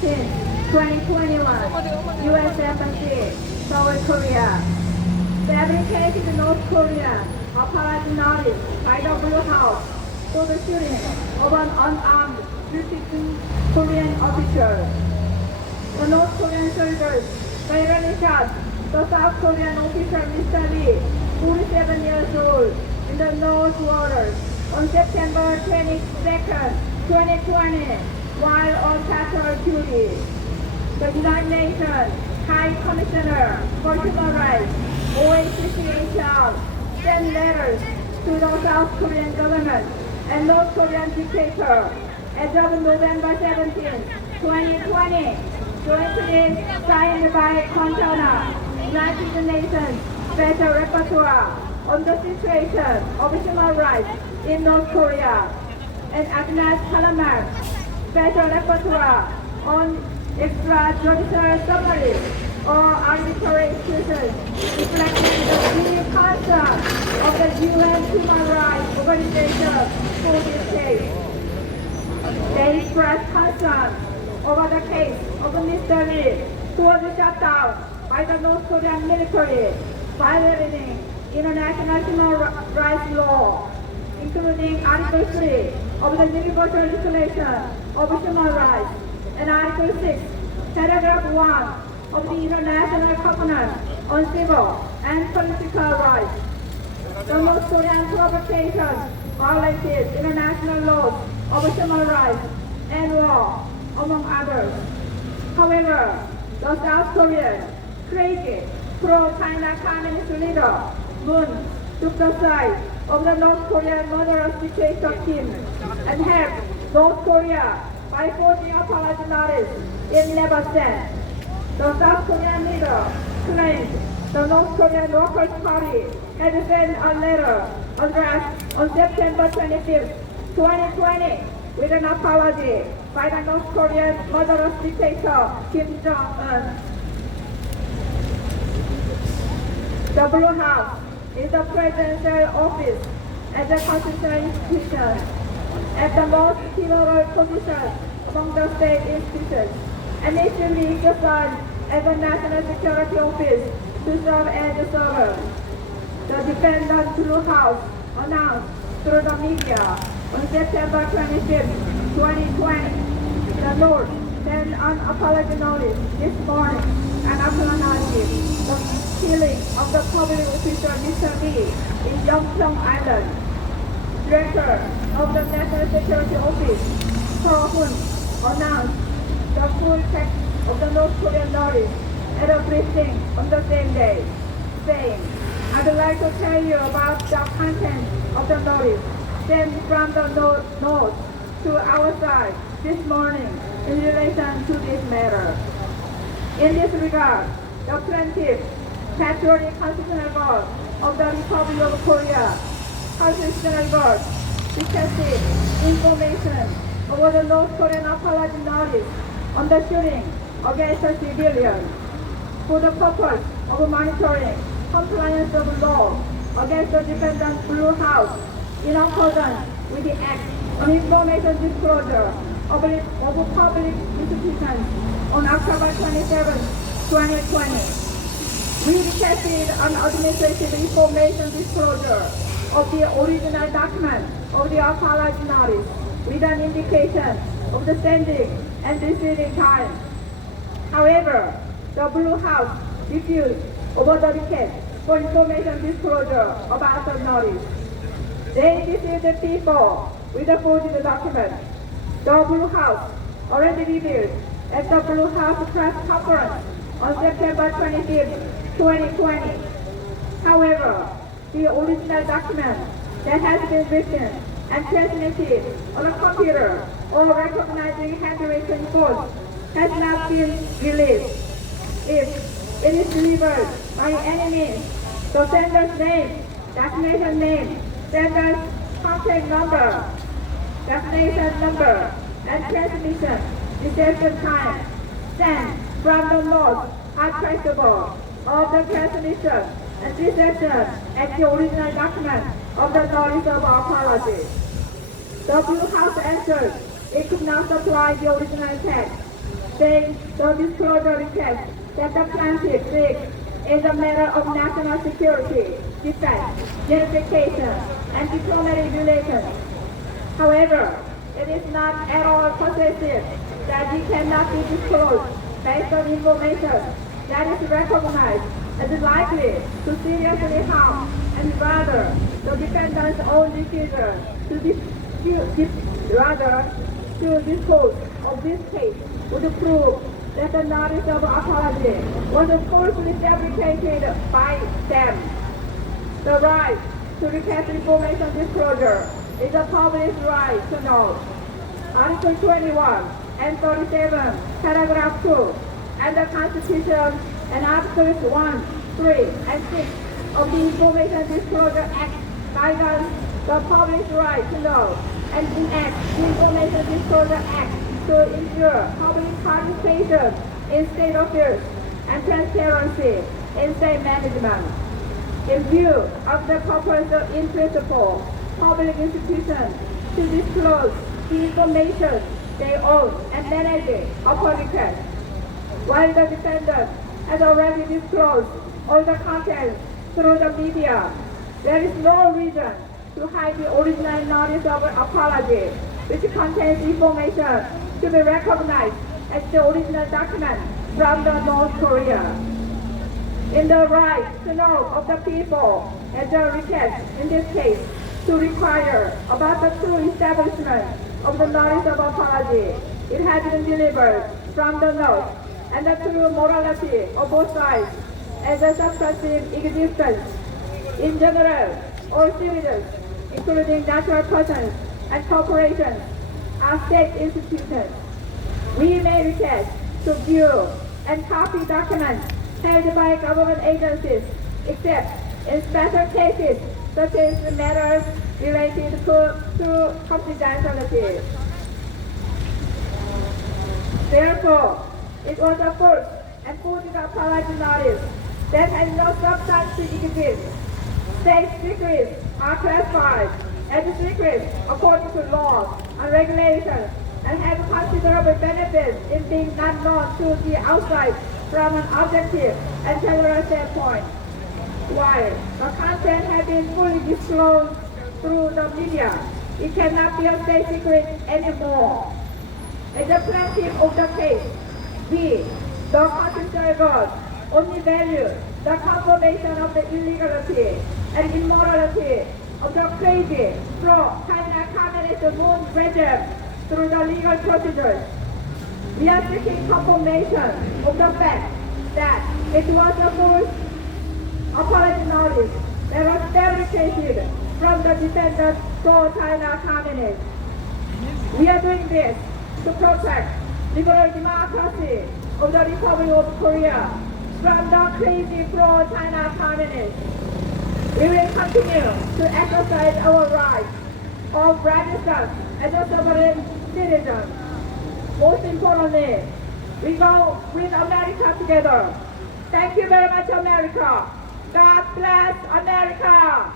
17, 2021, U.S. Embassy, South Korea. Fabricated North Korea apology notice by the Blue House for the shooting of an unarmed British Korean official. The North Korean soldiers fatally shot the South Korean officer Mr. Lee, 47 years old, in the North waters on September 22nd, 2020, while on patrol duty. The United Nations High Commissioner for Human Rights, OHCHR, sent letters to the South Korean government and North Korean dictator as of November 17, 2020, jointly signed by Montana, United Nations Special Rapporteur on the situation of human rights in North Korea, and Agnes Kalamak, Special Rapporteur on extrajudicial summary or arbitrary execution, reflecting the clear concern of the UN Human Rights Organization for this case. They expressed concern over the case of Mr. Lee, who was shot down by the North Korean military, violating international human rights law, including Article 3 of the Universal Declaration of Human Rights and Article 6, Paragraph 1 of the International Covenant on Civil and Political Rights. The North Korean provocation violated international laws of human rights and law, among others. However, the South Korean crazy pro-China communist leader Moon took the side of the North Korean murderous dictator Kim and helped North Korea by forging apology notice in Lebanon. The South Korean leader claimed the North Korean Workers' Party had sent a letter addressed on September 25, 2020, with an apology by the North Korean murderous dictator Kim Jong-un. The Blue House is the presidential office as a constitutional institution at the most pivotal position among the state institutions, and it should be exercised as a national security office to serve as a servant. The defendant Blue House announced through the media on September 25, 2020, the North sent an apology notice this morning and acknowledged the killing of the public official Mr. Lee in Yeongjong Island. Director of the National Security Office, Cho Hun, announced the full text of the North Korean notice at a briefing on the same day, saying, "I'd like to tell you about the content of the notice sent from the North to our side this morning in relation to this matter. In this regard, the plaintiff, Patriotic Constitutional Court of the Republic of Korea, Constitutional Court, requested information over the North Korean apology notice on the shooting against a civilian for the purpose of monitoring compliance of law against the defendant Blue House in accordance with the Act on Information Disclosure of Public Institutions on October 27, 2020. We requested an administrative information disclosure of the original document of the apology notice with an indication of the sending and receiving time. However, the Blue House refused over the request for information disclosure about the notice. They deceived the people with a forged document. The Blue House already revealed at the Blue House press conference on September 25, 2020. However, the original document that has been written and transmitted on a computer or recognizing handwritten code has not been released. If it is delivered by any means, the sender's name, destination name, sender's contact number, destination number, and transmission reception time sent from the North are traceable of the transmission and reception at the original document of the notice of apology. The Blue House answered it could not supply the original text. saying the disclosure request that the transit seeks is a matter of national security, defense, unification, and diplomatic relations. However, it is not at all persuasive that it cannot be disclosed based on information that is recognized as likely to seriously harm and rather the defendant's own decision to dispose of this case would prove that the notice of apology was falsely fabricated by them. The right to request information disclosure is a public right to know. Article 21 and 37, paragraph 2, and the Constitution and Articles 1, 3, and 6 of the Information Disclosure Act guides the public right to know and enact the Information Disclosure Act to ensure public participation in state affairs and transparency in state management. In view of the purpose in principle, public institutions to disclose the information they own and manage it upon request. While the defendant has already disclosed all the contents through the media, there is no reason to hide the original notice of apology, which contains information to be recognized as the original document from the North Korea. In the right to know of the people, as a request in this case to require about the true establishment of the notice of apology, it has been delivered from the note and the true morality of both sides as a substantive existence. In general, all citizens, including natural persons and corporations, are state institutions. We may request to view and copy documents held by government agencies, except in special cases such as matters related to confidentiality. Therefore, it was a false and forged apology notice that has no substance to exist. State secrets are classified as secrets according to laws and regulations and have considerable benefits in being not known to the outside from an objective and general standpoint. While the content has been fully disclosed through the media, it cannot be a state secret anymore. As a plaintiff of the case, we, the constitutional God, only value the confirmation of the illegality and immorality of the crazy pro-China communist moon regime through the legal procedures. We are seeking confirmation of the fact that it was a false apology notice that was fabricated from the defendant's pro-China communists. We are doing this to protect liberal democracy of the Republic of Korea from the crazy pro-China communists. We will continue to exercise our right of resistance as a sovereign citizen. Most importantly, we go with America together. Thank you very much, America. God bless America.